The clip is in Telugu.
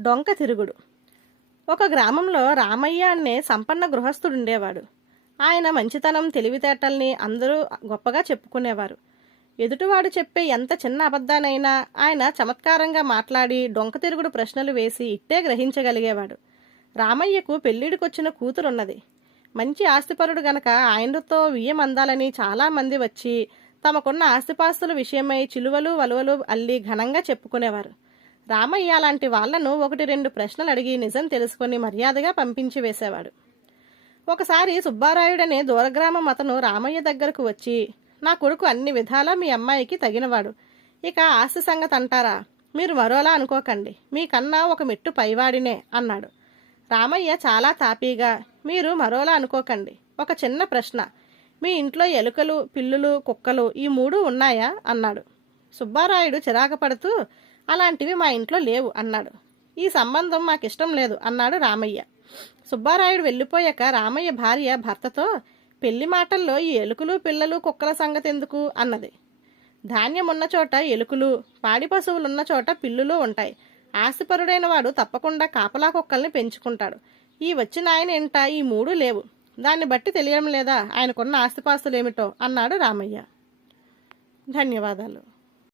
డొంక తిరుగుడు. ఒక గ్రామంలో రామయ్య అనే సంపన్న గృహస్థుడు ఉండేవాడు. ఆయన మంచితనం తెలివితేటల్ని అందరూ గొప్పగా చెప్పుకునేవారు. ఎదుటివాడు చెప్పే ఎంత చిన్న అబద్ధానైనా ఆయన చమత్కారంగా మాట్లాడి డొంక తిరుగుడు ప్రశ్నలు వేసి ఇట్టే గ్రహించగలిగేవాడు. రామయ్యకు పెళ్ళిడికొచ్చిన కూతురున్నది. మంచి ఆస్తిపరుడు గనక ఆయనతో వియ్యం అందాలని చాలామంది వచ్చి తమకున్న ఆస్తిపాస్తుల విషయమై చిలువలు వలువలు అల్లి ఘనంగా చెప్పుకునేవారు. రామయ్య లాంటి వాళ్ళను ఒకటి రెండు ప్రశ్నలు అడిగి నిజం తెలుసుకొని మర్యాదగా పంపించి వేసేవాడు. ఒకసారి సుబ్బారాయుడనే దూరగ్రామం అతను రామయ్య దగ్గరకు వచ్చి నా కొడుకు అన్ని విధాలా మీ అమ్మాయికి తగినవాడు. ఇక ఆస్తి సంగతి అంటారా? మీరు మరోలా అనుకోకండి. మీకన్నా ఒక మెట్టు పైవాడినే అన్నాడు. రామయ్య చాలా తాపీగా మీరు మరోలా అనుకోకండి. ఒక చిన్న ప్రశ్న. మీ ఇంట్లో ఎలుకలు పిల్లులు కుక్కలు ఈ మూడు ఉన్నాయా? అన్నాడు. సుబ్బారాయుడు చిరాకు పడుతూ అలాంటివి మా ఇంట్లో లేవు అన్నాడు. ఈ సంబంధం మాకిష్టం లేదు అన్నాడు రామయ్య. సుబ్బారాయుడు వెళ్ళిపోయాక రామయ్య భార్య భర్తతో పెళ్ళి మాటల్లో ఈ ఎలుకలు పిల్లలు కుక్కల సంగతి ఎందుకు? అన్నది. ధాన్యం ఉన్న చోట ఎలుకలు పాడి పశువులున్న చోట పిల్లులు ఉంటాయి. ఆశపరుడైన వాడు తప్పకుండా కాపలా కుక్కల్ని పెంచుకుంటాడు. ఈ వచ్చిన ఆయన ఏంట? ఈ మూడు లేవు. దాన్ని బట్టి తెలియడం లేదా? ఆయనకున్న ఆస్తిపాస్తులేమిటో అన్నాడు రామయ్య. ధన్యవాదాలు.